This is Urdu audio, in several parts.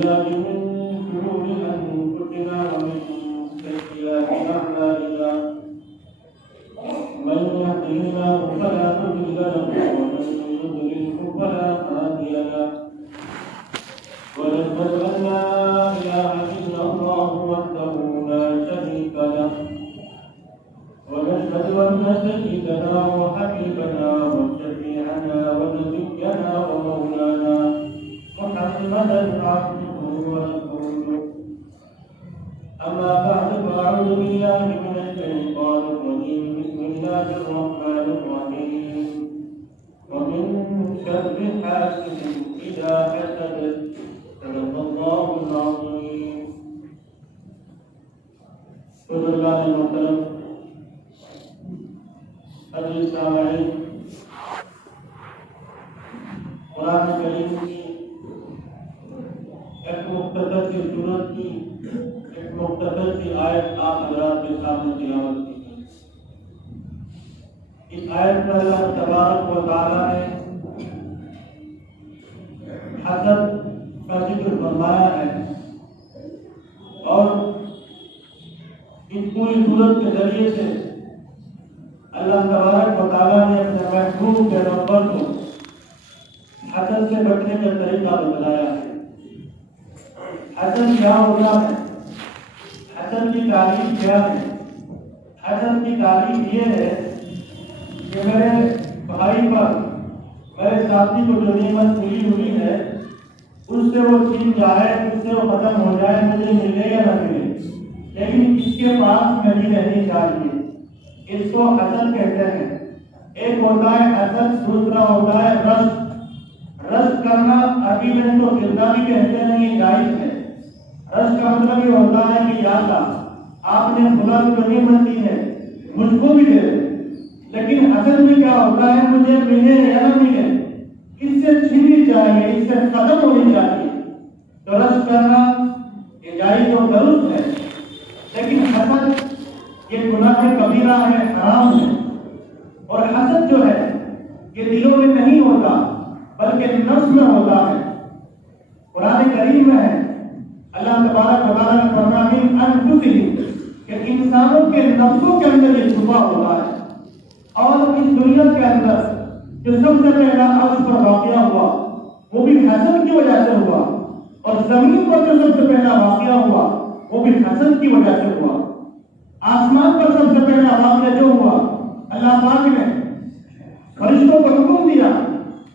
بالله من شرور أنفسنا ومن سيئات أعمالنا من يهده الله فلا مضل له ومن يضلل فلا هادي له ونشهد أن لا إله إلا الله وحده لا شريك له ونشهد أن سيدنا وحبيبنا وشفيعنا ونبينا ومولانا محمدا عبده ورسوله أما بعد فأعوذ بالله من الشيطان الرجيم بسم الله الرحمن الرحيم ومن شر حاسد إذا حسد صدق الله العظيم. بزرگان محترم، حضرت سامعین، قرآن کریم کی ایک مختصر سی صورت کی ایک مختصر سی آیت آپ حضرات کے سامنے تلاوت کی. اس آیت میں اللہ تبارک و تعالیٰ نے حسد کا ذکر فرمایا ہے اور اس پوری صورت کے ذریعے سے اللہ تبارک و تعالیٰ نے اپنے محبوب پیغمبر کو حسد سے بچنے کا طریقہ بتلایا ہے. حسد کیا ہوتا ہے؟ حسد کی تعریف کیا ہے؟ حسد کی تعریف یہ ہے کہ میرے بھائی پر میرے ساتھی کو جو نعمت ملی ہوئی ہے اس سے وہ چھین جائے، اس سے وہ ختم ہو جائے، مجھے ملے یا نہ ملے، لیکن اس کے پاس نہیں رہنی چاہیے. اس کو حسد کہتے ہیں. ایک ہوتا ہے حسد، دوسرا ہوتا ہے رشک. رشک کرنا عربی میں تو گردہ بھی کہتے ہیں، یہ جائز ہے. رشک کا مطلب یہ ہوتا ہے کہ یا اللہ آپ نے خدا کو نعمت دی ہے مجھ کو بھی دے دے، لیکن حسد میں کیا ہوتا ہے مجھے ملے یا نہ ملے، اس سے چھینی چاہیے، اس سے ختم ہونی چاہیے. تو رشک کرنا یہ جائز و درست ہے، لیکن حسد یہ گناہ کبیرہ ہے، حرام ہے. اور حسد جو ہے یہ دلوں میں نہیں ہوتا بلکہ نفس میں ہوتا ہے. قرآن کریم میں ہے اللہ تبارک و تعالیٰ نے فرمایا من انفسہم کہ انسانوں کے نفسوں کے اندر یہ چھپا ہوتا ہے. اور اس دنیا کے اندر جو سب سے پہلا عرش پر واقعہ ہوا وہ بھی حسد کی وجہ سے ہوا، اور زمین پر جو سب سے پہلا واقعہ ہوا وہ بھی حسد کی وجہ سے ہوا. آسمان پر سب سے پہلا واقعہ جو ہوا اللہ پاک نے فرشتوں کو حکم دیا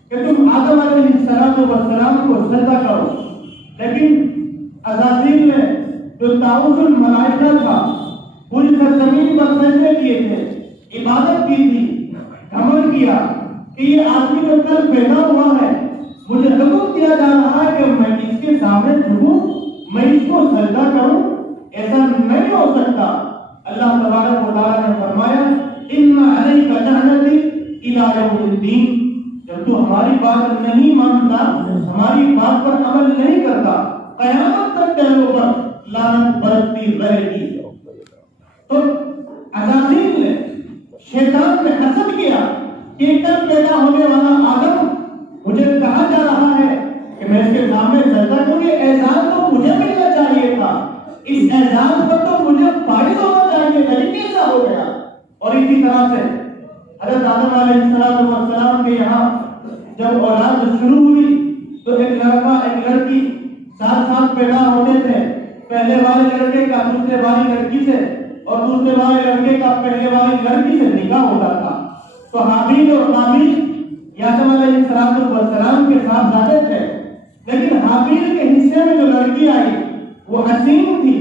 کہ تم آدم علیہ السلام کو سجدہ کرو، لیکن عزازیل نے جو طاؤس الملائکہ تھا پوری سرزمین پر سجدے کیے تھے، عبادت کی تھی، گھمنڈ کیا کہ یہ آدمی جو کل پیدا ہوا ہے مجھے حکم دیا جا رہا ہے کہ میں اس کے سامنے جھکوں، میں اس کو سجدہ کروں، ایسا نہیں ہو سکتا. اللہ تبارک و تعالیٰ نے فرمایا ان علیک لعنتی الی یوم الدین، جب تو ہماری بات نہیں مانتا، ہماری بات پر عمل نہیں کرتا، قیامت تک تیرے پر لعنت برستی رہے گی. تو عزازیل نے، شیطان نے حسد کیا کہ کل پیدا ہونے والا آدم مجھے کہا جا رہا ہے کہ میں اس کے سامنے سجدہ کروں، یہ اعزاز تو مجھے ملنا چاہیے تھا، اس اعزاز پر تو مجھے فائز ہونا چاہیے تھا، یہ کیسا ہو گیا. اور اسی طرح سے حضرت آدم علیہ السلام کے یہاں جب اولاد شروع ہوئی تو ایک لڑکا ایک لڑکی ساتھ ساتھ پیدا ہوتے تھے. پہلے والے لڑکے کا دوسرے والی لڑکی سے اور دوسرے والے لڑکے کا پہلے والی لڑکی سے نکاح ہوتا تھا. تو حابیل اور قابیل آدم علیہ السلام کے ساتھ جاتے تھے، لیکن حابیل کے حصے میں جو لڑکی آئی وہ حسین تھی،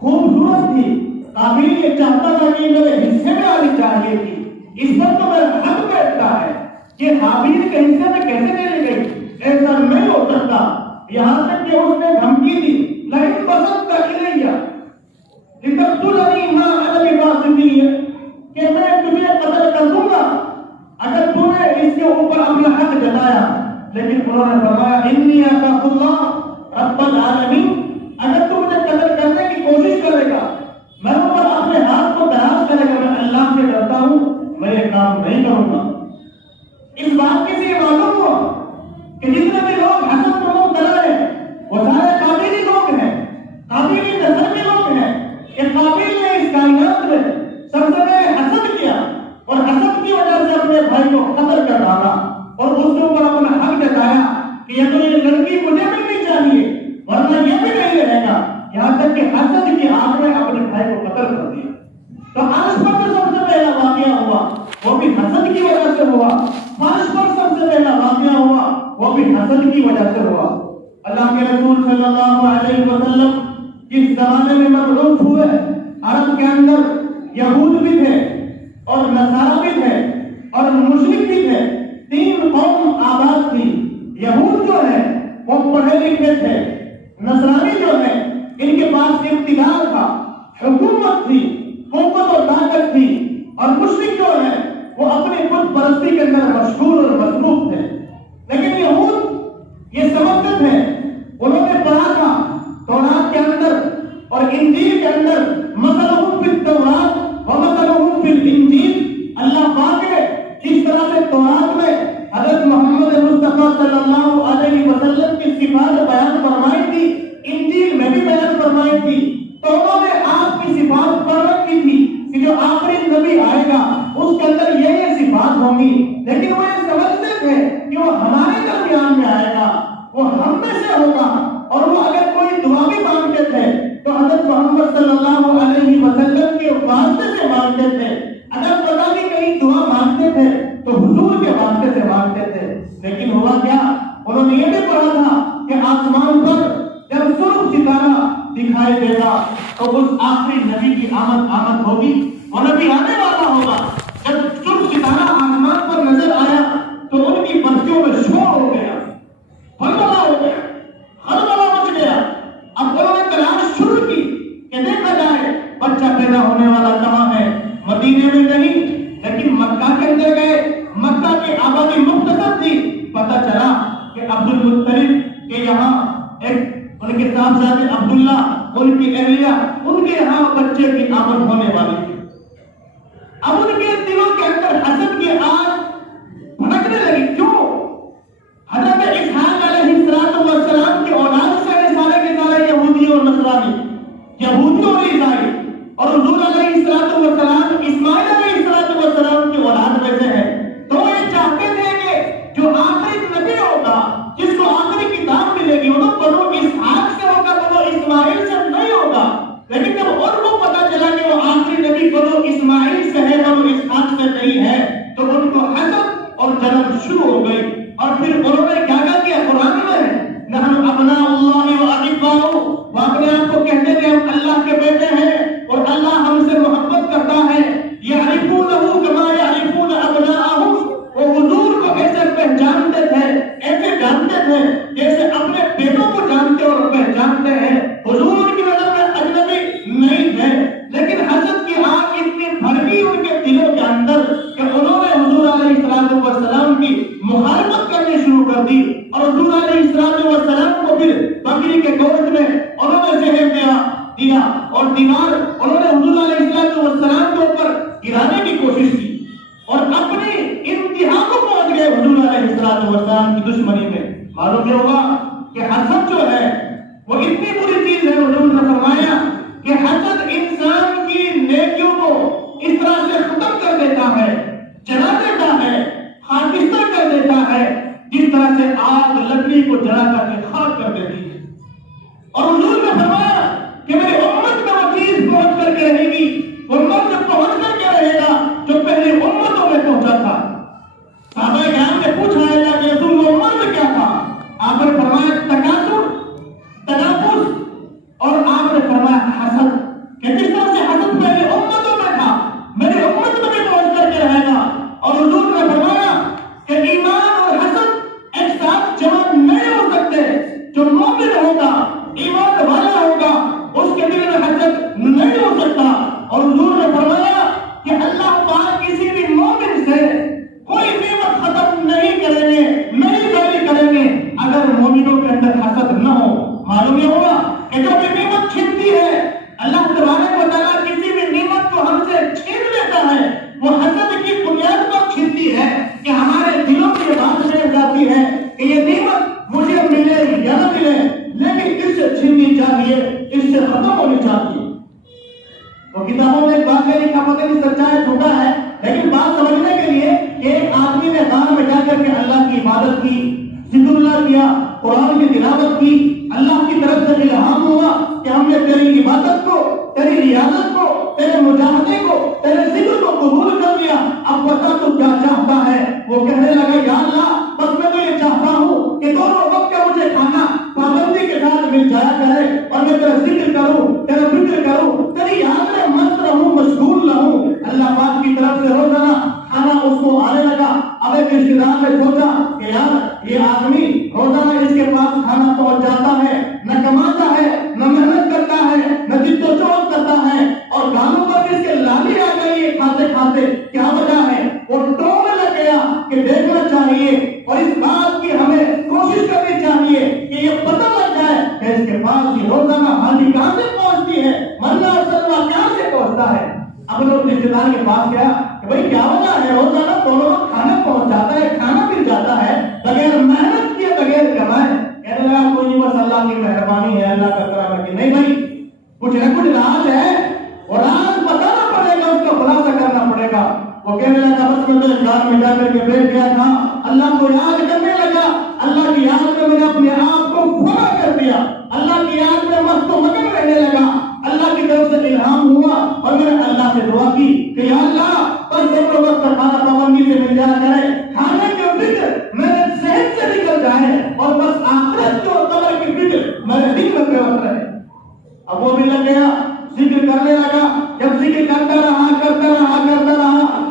خوبصورت تھی. قابیل یہ چاہتا تھا کہ میرے حصے میں آنی چاہیے تھی، اس پر تو میرا حق بیٹھتا ہے کہ حابیل کے حصے میں کیسے چلی گئی، ایسا نہیں ہو سکتا. یہاں تک کہ اس نے دھمکی دی لئن بسطت الیہ لتقتلنی ما انا بباسط کہ میں تجھے قتل کر دوں گا اگر تو نے اس کے اوپر اپنا حق جتایا. لیکن انہوں نے فرمایا انی اخاف اللہ رب العالمین، اگر تو مجھے قتل کرنے کی کوشش کرے گا، میں اوپر اپنے ہاتھ کو دراز کرے گا، میں اللہ سے ڈرتا ہوں، میں یہ کام نہیں کروں گا. اس بات کے لیے معلوم ہو کہ جتنے بھی لوگ حسد کو مبتلا ہیں وہ سارے قابل فرش پر سب سے پہلا واقعہ ہوا وہ بھی حسد کی وجہ سے ہوا۔ اللہ کے رسول صلی اللہ علیہ وسلم جس زمانے میں مبعوث ہوئے عرب کے اندر یہود بھی تھے اور نصارہ بھی تھے اور مشرک بھی تھے، تین قوم آباد تھی۔ یہود جو ہے وہ پڑھے لکھے تھے، نصرانی جو ہے ان کے پاس اقتدار تھا، حکومت تھی، قوت و طاقت تھی، اور مشرک جو ہے وہ اپنی خود پرستی کے اندر مشغول اور مصروف تھے۔ لیکن یہود یہ سمجھتے تھے، انہوں نے پڑھا تھا تورات کے اندر اور انجیل کے اندر مثلہم فی التورات و مثلہم فی الانجیل، اللہ پاک نے جس طرح سے تورات میں حضرت محمد مصطفیٰ صلی اللہ علیہ وسلم کی صفات بیان فرمائی تھی، انجیل میں بھی بیان فرمائی تھی، تو انہوں نے آپ کی صفات پڑھ رکھی تھی کہ جو آخری نبی آئے گا اس کے اندر یہ صفات ہوں گی، لیکن وہ یہ سمجھتے تھے کہ وہ ہمارے درمیان میں آئے گا، وہ ہم میں سے ہوگا، اور وہ اگر کوئی دعا بھی مانگتے تھے تو حضرت محمد صلی اللہ علیہ وسلم کے واسطے سے مانگتے تھے، اگر پتہ نہیں کہیں دعا مانگتے تھے تو حضور کے واسطے سے مانگتے تھے۔ لیکن ہوا کیا، انہوں نے یہ بھی پڑھا تھا کہ آسمان پر جب سرخ ستارہ دکھائی دے گا تو اس آخری نبی کی آمد ہوگی، وہ نبی آنے والا ہوگا۔ جب سرخ ستارہ آسمان پر نظر آیا تو ان کی بستیوں میں شور ہو گیا، ہلبلا ہو گیا، ہلبلا مچ گیا۔ اب انہوں نے تلاش شروع کی کہ دیکھا جائے بچہ پیدا ہونے والا کہاں ہے، مدینے میں نہیں لیکن مکہ کے اندر گئے، مکہ کی آبادی مختصر تھی، پتہ چلا کہ عبد المطلب کے یہاں ایک ان کے صاحبزادے عبداللہ، ان کی اہلیہ، ان کے یہاں بچے کی آمد ہونے والی تھی۔ اب ان کے دلوں کے اندر حسد کی آگ بھڑکنے لگی، کیوں؟ حضرت اسحاق علیہ السلام کی اولاد سے سارے کے سارے یہودی اور نصرانی، یہودی اور عیسائی، اور حضور علیہ السلام اسماعیل علیہ السلام کی اولاد میں سے ہے، تو وہ یہ چاہتے تھے کہ جو آخری نبی ہوگا، جس کو آخری کتاب ملے گی، وہ تو بنو اسحاق سے ہوگا، بنو اسماعیل سے نہیں ہوگا۔ لیکن جب ان کو پتا چلا کہ وہ آخری نبی بنو اسماعیل سے ہے، بنو اسحاق سے نہیں ہے، تو ان کو حسد اور جلن شروع ہو گئی، اور پھر انہوں نے کیا کیا؟ قرآن میں ہے نحن ابناء اللہ و احباؤہ، وہ اپنے آپ کو کہتے کہ ہم اللہ کے بیٹے ہیں اور اللہ ہم سے محبت کرتا ہے۔ یعرفونہ کما یعرفون ابناءہم، وہ حضور کو ایسے پہچانتے تھے، ایسے جانتے تھے جیسے اپنے بیٹوں کو جانتے اور پہچانتے ہیں۔ حضور کی نظر میں اجنبی نہیں تھے، لیکن حسد کی آگ اتنی بھڑ گئی ان کے دلوں کے اندر کہ انہوں نے حضور علیہ السلام کی مخالفت کرنی شروع کر دی، اور حضور علیہ السلام کو پھر بکری کے گوشت میں انہوں نے زہر دیا اور دیوار انہوں نے حضور علیہ السلام کے اوپر گرانے کی کوشش کی، اور اپنی انتہا کو پہنچ گئے حضور علیہ السلام کی دشمنی میں۔ معلوم یہ ہوگا کہ حسد جو ہے وہ اتنی بری چیز ہے، حضور نے فرمایا کہ حسد انسان کی نیکیوں کو اس طرح سے ختم کر دیتا ہے، جلا دیتا ہے، خاکستر کر دیتا ہے، جس طرح سے آگ لکڑی کو جلا کر کے خاک کر دیتی ہے۔ اور حضور نے فرمایا کہ میری امت میں وہ چیز پہنچ کر کے رہے گی، وہ مرض پہنچ کر کے رہے گا جو پہلی امتوں میں پہنچا تھا۔ صحابہ کرام نے پوچھا ہے کہ رسول وہ مرض کیا تھا؟ آپ نے فرمایا تکاثر، تنافس، اور آپ نے فرمایا حسد، کہ جس طرح سے حسد پہلی امتوں میں تھا میری امت میں بھی پہنچ کر کے رہے گا۔ اور حضور نے فرمایا کہ ایمان اور حسد ایک ساتھ جمع نہیں ہو سکتے، جو مومن ہوگا، ایمان والا ہوگا، اس کے دل میں حسد نہیں ہو سکتا۔ اور حضور نے فرمایا کہ اللہ پاک کسی بھی مومن سے کوئی نعمت ختم نہیں کریں گے، نہیں ضائع کریں گے اگر مومنوں کے اندر حسد نہ ہو۔ معلوم یہ ہوگا کہ جو بھی نعمت چھنتی ہے، اللہ تبارک و تعالیٰ کسی بھی نعمت کو ہم سے چھین لیتا ہے، وہ حسد کی بنیاد پر چھنتی ہے کہ ہمارے دلوں میں یہ بات رہ جاتی ہے کہ یہ نعمت مجھے ملے یا نہ ملے، لیکن اس سے چھیننی چاہیے، اس سے ختم ہونی چاہیے۔ تو کتابوں میں ایک واقعہ لکھا، پتہ نہیں سچا ہے جھوٹا ہے، لیکن بات سمجھنے کے لیے کہ ایک آدمی نے غار میں جا کر کے اللہ کی عبادت کی، ذکر اللہ کیا، قرآن کی تلاوت کی، اللہ کی طرف سے الہام ہوا کہ ہم نے تیری عبادت کو، تیری ریاضت کو، تیرے مجاہدے کو، تیرے ذکر کو قبول کر لیا، اب بتا تو کیا چاہتا ہے۔ وہ کہنے لگا یا اللہ بس میں تو یہ چاہتا ہوں کہ دونوں وقت کا مجھے کھانا پابندی کے ساتھ مل جایا کرے اور میں تیرا ذکر کروں تیرا فکر کروں تیری یاد میں مست رہوں مشغول رہوں۔ اللہ پاک کی طرف سے روزانہ کھانا اس کو آنے لگا۔ اب ایک رشتے دار نے سوچا کہ یار یہ آدمی روزانہ اس کے پاس کھانا پہنچ جاتا ہے، نہ کماتا ہے نہ محنت کرتا ہے نہ جد و جہد کرتا ہے اور گالوں پر اس کے لالی آ گئی ہے کھاتے کھاتے، کیا وجہ ہے؟ وہ ٹوکنے لگ گیا کہ دیکھنا چاہیے اور اس بات کی ہمیں کوشش کرنی چاہیے کہ یہ پتہ لگ جائے کہ اس کے پاس یہ روزانہ ہانڈی کہاں سے پہنچتی ہے، مرنا اور سلوا کہاں سے پہنچتا ہے۔ اب لوگ رشتے دار کے پاس گیا کہ بھائی کیا وجہ ہے روزانہ دونوں کو کھانا پہنچ جاتا ہے، کھانا مل جاتا ہے بغیر محنت کیے بغیر کمائے؟ کہنے لگا کوئی نہیں، بس اللہ کی مہربانی ہے، اللہ کا کرم ہے۔ کہ نہیں بھائی کچھ نہ کچھ راز ہے اور راز بتانا پڑے گا، اس کا خلاصہ کرنا پڑے گا۔ وہ کہنے لگا بس میں تو گھر میں جا کر کے بیٹھ گیا تھا، اللہ کو یاد کرنے لگا، اللہ کی یاد میں میں نے اپنے آپ کو فنا کر دیا، اللہ کی یاد میں مست و مگن رہنے لگا۔ اللہ کی طرف سے الہام ہوا اور میں نے اللہ سے دعا کی کہ یا اللہ بس دونوں وقت کا کھانا پابندی سے مل جایا کرے، کھانے کے فکر میرے ذہن سے نکل جائے اور بس آخرت جو قبر کی فکر میرے دل میں پیوست رہے۔ اب وہ بھی لگ گیا ذکر کرنے لگا، جب ذکر کرتا رہا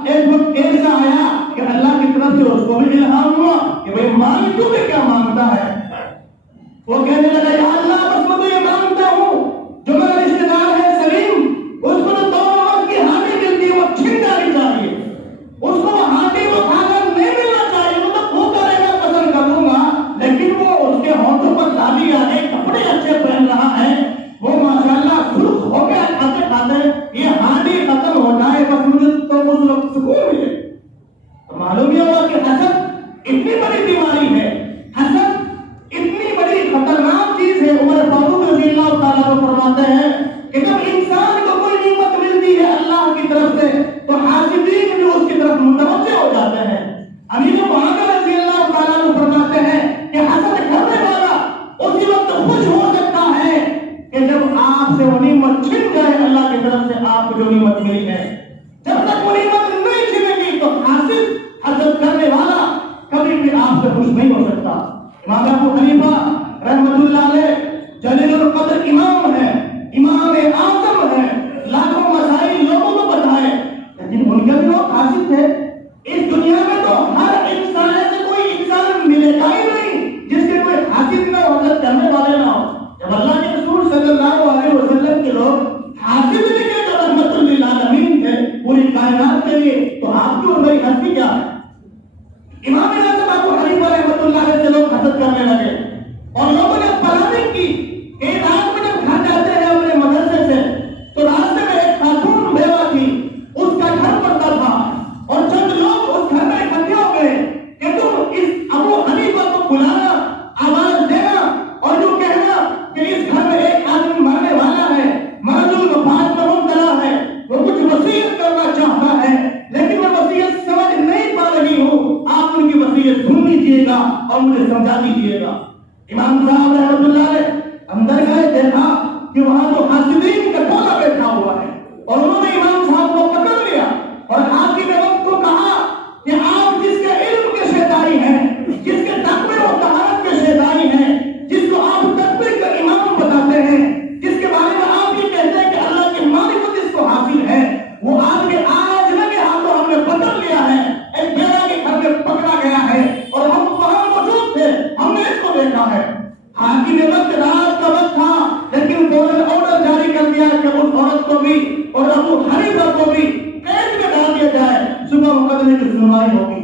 ایک وقت ایسا آیا کہ اللہ کی طرف سے اس کو بھی الہام ہوا کہ بھئی مانگ تو بھی کیا مانگتا ہے؟ وہ کہنے لگا یا اللہ بس میں تو یہ مانگتا ہوں جو میرا رشتے دار ہے سلیم، اس کو تو دونوں وقت کی ہانڈی ملتی ہے وہ چھن جانی چاہیے، اس کو وہ ہانڈی وہ کھانا نہیں ملنا چاہیے، وہ تو بھوکا رہنا پسند کروں گا، لیکن وہ اس کے ہونٹوں پر دادی آ گئی، کپڑے اچھے پہن رہا ہے، وہ ماشاءاللہ سرخ ہو گیا کھاتے کھاتے، یہ ہانڈی ختم ہو جائے بس مجھے تو اس وقت سکون ملے۔ تو معلوم یہ ہوا کہ حسد اتنی بڑی بیماری ہے، حسد اتنی بڑی خطرناک چیز ہے۔ عمر فاروق رضی اللہ تعالیٰ عنہ فرماتے ہیں کہ جب انسان کو کوئی نعمت ملتی ہے اللہ کی طرف سے تو حاسدین جو اس کی طرف متوجہ ہو جاتے ہیں۔ امیر معاویہ رضی اللہ تعالیٰ عنہ فرماتے ہیں کہ حسد کرنے والا اسی وقت خوش ہو سکتا ہے کہ جب آپ سے وہ نعمت چھن جائے اللہ کی طرف سے آپ کو جو نعمت ملی ہے۔ جب تک وہ نعمت نہیں چھنے گی تو حسد کرنے والا کبھی بھی آپ سے خوش نہیں ہو سکتا۔ امام ابو حنیفہ رحمۃ اللہ علیہ جلیل القدر امام ہے، امام اعظم ہے، لاکھوں مسائل لوگوں کو بتائے، لیکن ان کے بھی لوگ حاسد تھے۔ اس دنیا میں تو ہر انسان سے کوئی انسان ملے گا ہی نہیں جس کے کوئی حاسد نہ ہو، حسد کرنے والے نہ ہو۔ جب اللہ کے رسول صلی اللہ علیہ وسلم کے لوگ حاسد نہیں کہ جو رحمت للعالمین تھے پوری کائنات کے لیے، تو آپ کی اور میری حسدی کیا ہے؟ امام اعظم ابو حنیفہ رحمۃ اللہ علیہ سے لوگ حسد کرنے لگے اور لوگوں نے پلاننگ کی کہ ایک آدمی جب گھر جاتے ہیں اپنے مدرسے سے تو راستے میں ایک خاتون بیوہ تھی، اس کا گھر پڑتا تھا اور چند لوگ اس گھر میں اکٹھے ہو گئے کہ تم اس ابو حنیفہ کو بلانا، آواز دینا اور جو کہنا کہ اس گھر میں ایک آدمی مرنے والا ہے، مرض الوفات میں مبتلا ہے، وہ کچھ وصیت کرنا چاہتا ہے لیکن میں وصیت سمجھ نہیں پا رہی ہوں، آپ ان کی وصیت سن لیجیے گا اور مجھے سمجھا دیجیے گا۔ امام صاحب رحمۃ اللہ علیہ اندر گئے، دیکھا کہ وہاں تو حاسدین کا ٹولہ بیٹھا ہوا ہے اور انہوں نے امام صاحب کو پکڑ لیا اور حاکم وقت کو کہا کہ آپ جس کے علم کے شیدائی ہیں، جس کے تقوی و طہارت کے شیدائی ہیں، جس کو آپ تقوی کا امام بتاتے ہیں، جس کے بارے میں آپ یہ کہتے ہیں کہ اللہ کی معرفت اس کو حاصل ہے، وہ آپ کے آج لگے ہاتھوں ہم نے پکڑ لیا ہے، ایک بیوہ کے گھر میں پکڑا گیا ہے اور ہم وہاں موجود تھے، ہم نے اس کو دیکھا ہے۔ حاکم وقت رات کا وقت تھا لیکن فوراً آرڈر جاری کر دیا کہ اس عورت کو بھی اور ابو حنیفہ کو بھی قید میں ڈال دیا جائے، صبح مقدمے کی سنوائی ہوگی۔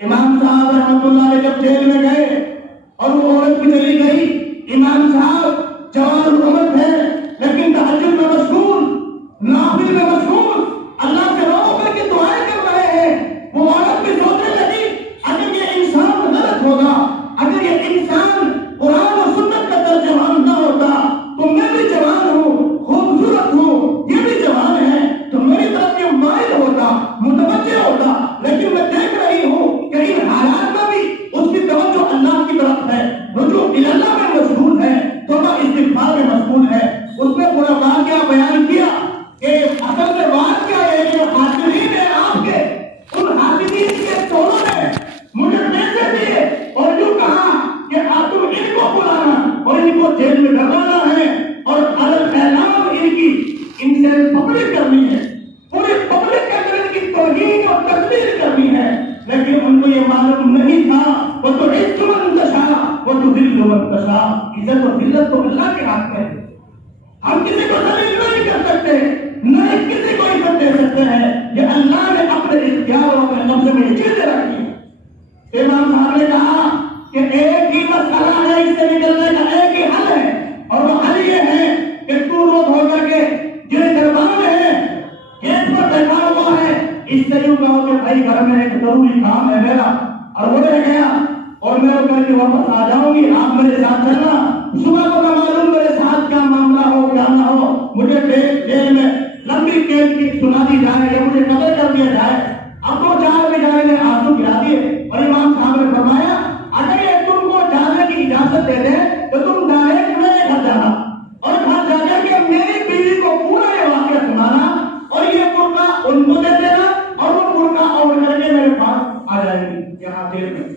امام صاحب رحمۃ اللہ علیہ جب جیل میں گئے اور وہ عورت بھی چلی گئی، امام صاحب جوان العمر تھے لیکن تہجد میں مشغول، نافل میں مشغول، اللہ سے رو کر کے دعائیں کر رہے ہیں۔ وہ عورت بھی سوچنے لگی اگر یہ انسان غلط ہوگا، اگر یہ انسان قرآن و سنت کا ترجمان نہ ہوتا تو میں بھی جوان ہوں، خوبصورت ہوں، یہ بھی جوان ہے تو میری طرف یہ مائل ہوتا، متوجہ ہوتا، لیکن میں دیکھ رہی ہوں کہ ان حالات میں بھی اس کی توجہ اللہ کی طرف ہے، رجوع اللہ میں مشغول ہے، توبہ والتشاء، عزت و ذلت تو اللہ کے ہاتھ میں ہے. ہم کسی کو ذلیل نہیں کر سکتے، نہ کسی کو عزت دے سکتے ہیں. یہ اللہ نے اپنے اختیار اور اپنے قبضے میں یہ چیزیں رکھی ہیں. امام صاحب نے کہا کہ ایک ہی مسئلہ ہے، اس سے نکلنے کا ایک ہی حل ہے، اور وہ حل یہ ہے کہ تو روز ہو کر کے جن دربار میں ہے، گیٹ پر بیٹھا ہوا ہے، اس سے یوں کہو کہ بھائی گھر میں ایک ضروری کام ہے میرا اور وہ رہ گیا اور میں وہ کر کے واپس آ جاؤں گی، آپ میرے ساتھ چلنا. صبح کو نہ معلوم میرے ساتھ کیا معاملہ ہو کیا نہ ہو، مجھے جیل میں لمبی قید کی سنا دی جائے یا مجھے قتل کر دیا جائے. اب وہ چار بجائے نے آنسو گرا دیے اور امام صاحب نے فرمایا اگر یہ تم کو جانے کی اجازت دے دیں تو تم ڈائریکٹ میرے گھر جانا اور گھر جا کر کے میری بیوی کو پورا یہ واقعہ سنانا اور یہ برقع ان کو دے دینا اور وہ برقع اوڑھ کر کے میرے پاس آ جائے گی یہاں جیل میں.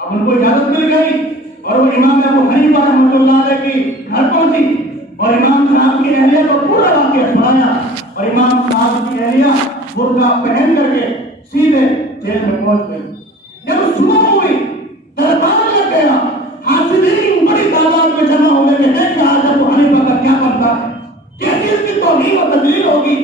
اب ان کو اجازت مل گئی اور وہ امام ابو حنیفہ رحمۃ اللہ علیہ کی گھر پہنچی اور امام صاحب کی اہلیہ کو پورا واقعہ سنایا اور امام صاحب کی اہلیہ برقع پہن کر کے سیدھے جیل میں پہنچ گئی. جب صبح ہوئی دربار لگ گیا، حاضرین بڑی تعداد میں جمع ہونے کے دیکھ آج ابو حنیفہ کا کیا بنتا ہے، کیسی اس کی توہین و تذلیل ہوگی.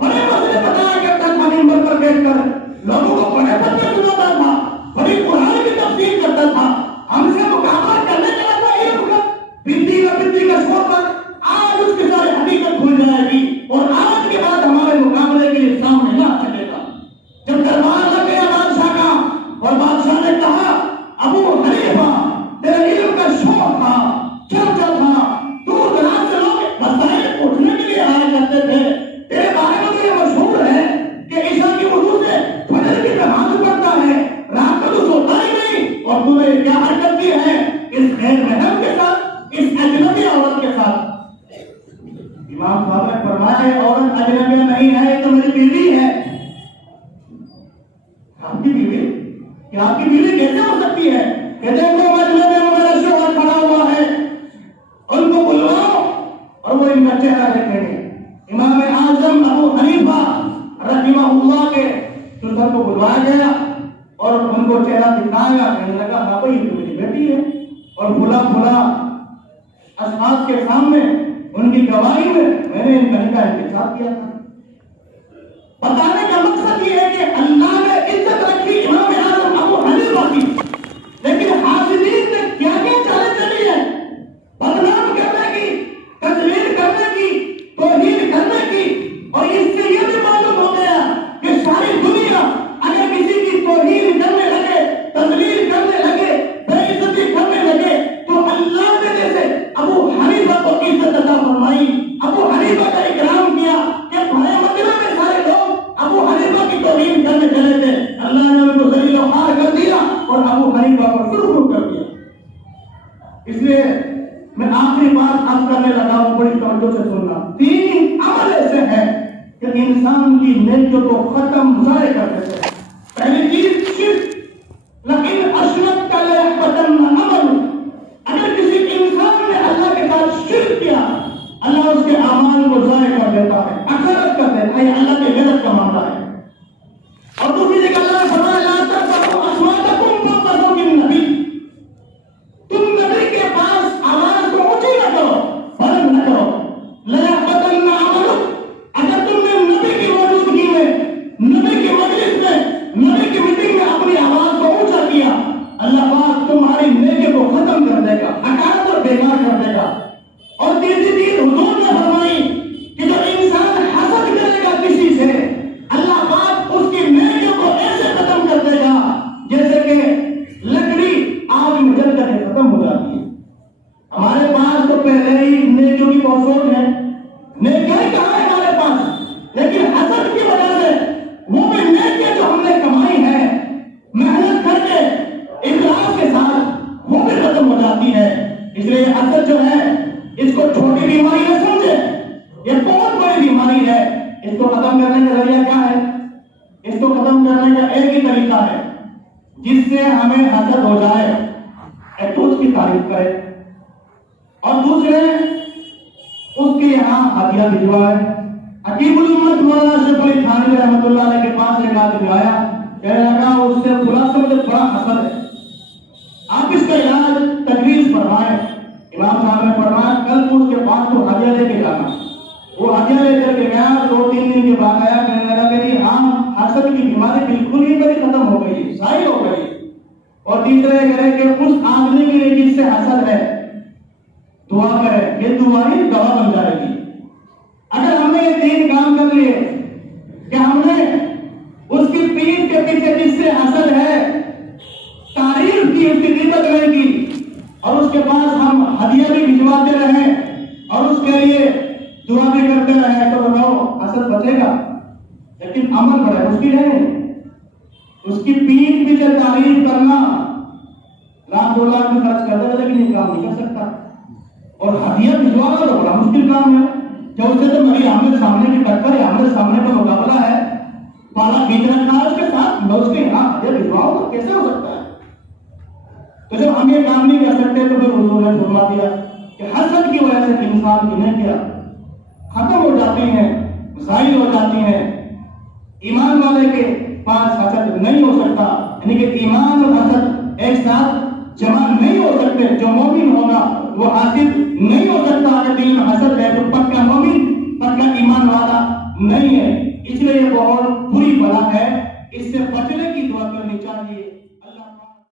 بڑے مسئلے بتایا کرتا تھا منبر پر بیٹھ کر، لوگوں کو بڑے باتیں سناتا تھا، بڑی قرآن کی تفسیر کرتا تھا، ہم سے مقابلہ کرنے کا تھا علم کا بنتی کا شور پر. آج اس کی ساری حقیقت کھل جائے گی اور آج کے بعد ہمارے مقابلے کے لیے سامنے نہ آ سکے گا. جب دربار لگ گیا بادشاہ کا اور بادشاہ نے کہا ابو حنیفہ تیرے علم کا شوق تھا، چرچا تھا، دور دراز سے لوگ مسائل پوچھنے کے لیے آیا کرتے تھے، تیرے بارے میں تو یہ مشہور ہے کہ عشاء کی وضو سے فجر کی نماز پڑھتا ہے، رات کو تو سوتا ہی نہیں، اور تو نے کیا حرکت کی ہے اس غیر محرم کے ساتھ، اس اجنبی عورت کے ساتھ. امام صاحب نے فرمایا عورت اجنبی نہیں ہے، یہ تو میری بیوی ہے. آپ کی بیوی؟ کہ آپ کی بیوی کیسے ہو سکتی ہے؟ کہ دیکھو مجلس میں میرا شوہر کھڑا ہوا ہے، ان کو بلواؤ اور وہ ان کا چہرہ دیکھیں گے. امام اعظم ابو حنیفہ رحمہ اللہ کے شوہر کو بلوایا گیا اور ان کو چہرہ دکھایا. کہنے لگا ہاں بھائی یہ میری بیٹی ہے اور بھلا اشخاص کے سامنے ان کی گواہی میں نے ان کا نکاح ان کے ساتھ کیا تھا. بتانے کا مقصد یہ ہے کہ اللہ نے عزت رکھی امام اعظم ابو حنیفہ کی، لیکن حاضرین نے کیا کیا چالیں چلی ہے، بدنام کرنے کی، تذلیل کرنے کی، توہین کرنے کی. اور اس سے یہ بھی معلوم ہو گیا کہ ساری دنیا اگر کسی کی توہین کرنے لگے، تذلیل کرنے لگے، بے عزتی کرنے لگے تو اللہ نے جیسے ابو حنیفہ کو عزت عطا فرمائی، ابو حنیفہ کا اکرام کیا کہ بھائی مدینہ میں سارے لوگ ابو حنیفہ کی توہین کرنے چلے تھے، اللہ نے ان کو ذلیل و خوار کر دیا اور ابو حنیفہ کو سرخرو کر دیا. اس لیے میں آخری بات عرض کرنے لگا ہوں، بڑی توجہ سے سننا. 3 عمل ایسے ہیں کہ انسان کی نیکیوں کو ختم ضائع کر دیتے ہیں. پہلی چیز شرک، لیکن اشرک کا لیحبطن عمل. اگر کسی انسان نے اللہ کے ساتھ شرک کیا اللہ اس کے اعمال کو ضائع کر دیتا ہے، اکثرت کر دیتا ہے، اللہ کے غضب کا معاملہ ہے. اور دوسری جگہ اللہ نے فرمایا لا ترفعوا اصواتکم فوق صوت النبی، تم نبی کے پاس آواز کو اونچی نہ کرو، بلند نہ کرو. لیحبطن عملک، اگر تم نے نبی کی موجودگی میں، نبی کی مجلس میں، نبی کی میٹنگ میں اپنی آواز کو اونچا کیا، اللہ پاک تمہاری نیکی کو ختم کر دے گا، حقارت اور بیکار کر دے گا. اور تیسری چیز حضور نے فرمائی کہ جو انسان حسد کرے گا کسی سے، اللہ پاک اس کی نیکیوں کو ایسے ختم کر دے گا جیسے کہ لکڑی آگ میں جل کر ختم ہو جاتی ہے. ہمارے پاس تو پہلے ہی نیکیوں کی بہت ہے، نیکیاں کہاں ہے ہمارے پاس، لیکن حسد کی وجہ سے وہ بھی نیکیاں جو ہم نے کمائی ہے محنت کر کے اخلاص کے ساتھ وہ بھی ختم ہو جاتی ہے. اس لیے حسد جو ہے اس کو چھوٹی بیماری نہ سمجھے، یہ بہت بڑی بیماری ہے. اس کو ختم کرنے کا ذریعہ کیا ہے؟ اس کو ختم کرنے کا ایک ہی طریقہ ہے، جس سے ہمیں حسد ہو جائے ایک تو اس کی تعریف کرے اور دوسرے اس کے یہاں ہدیہ بھجوائے. حکیم الامت مولانا اشرف علی تھانوی رحمۃ اللہ علیہ کے پاس ایک آدمی آیا، کہنے لگا اس سے خلاصہ مجھے بڑا حسد ہے، آپ اس کا علاج تجویز فرما آج تو ہدیہ لے کے جانا. وہ ہدیہ لے کر کے گیا, 2-3 دن کے بعد آیا, کہنے لگا کہ ہاں حسد کی بیماری بالکل ہی میری ختم ہو گئی, صحیح ہو گئی. اور تیسرا یہ کرے کہ اس آدمی کے لیے جس سے حسد ہے دعا کرے, یہ دعا ہی دوا بن جائے گی. اگر ہم نے یہ 3 کام کر لیے کہ ہم نے اس کی پیٹھ کے پیچھے جس سے حسد ہے تعریف کی, اس کی غیبت نہیں کی, اور اس کے پاس ہم ہدیہ بھی بھجواتے رہے اور اس کے لیے دعا بھی کرتے رہے, تو بتاؤ حسد بچے گا. لیکن عمل بڑا مشکل ہے. اس کی پیٹھ پیچھے تعریف کرنا, لاکھ 2 لاکھ میں خرچ کرتا ہے لیکن یہ کام نہیں کر سکتا. اور ہدیہ بھجوانا تو بڑا مشکل کام ہے. جب اسے تو میری آمنے سامنے کی ٹکر ہے, آمنے سامنے کا مقابلہ ہے, پالا کھینچ رکھا ہے اس کے ساتھ, میں اس کے یہاں ہدیہ بھجواؤں گا, کیسے ہو سکتا ہے؟ تو جب ہم یہ کام نہیں کر سکتے تو پھر حضور نے فرما دیا کہ حسد کی وجہ سے انسان کی نیکیاں ختم ہو جاتی ہیں, ضائع ہو جاتی ہیں. ایمان والے کے پاس حسد نہیں ہو سکتا, یعنی کہ ایمان اور حسد ایک ساتھ جمع نہیں ہو سکتے. جو مومن ہوگا وہ حاسد نہیں ہو سکتا. اگر دل میں حسد ہے تو پکا مومن, پکا ایمان والا نہیں ہے. اس لیے یہ بہت بری بلا ہے, اس سے بچنے کی دعا کرنی چاہیے. اللہ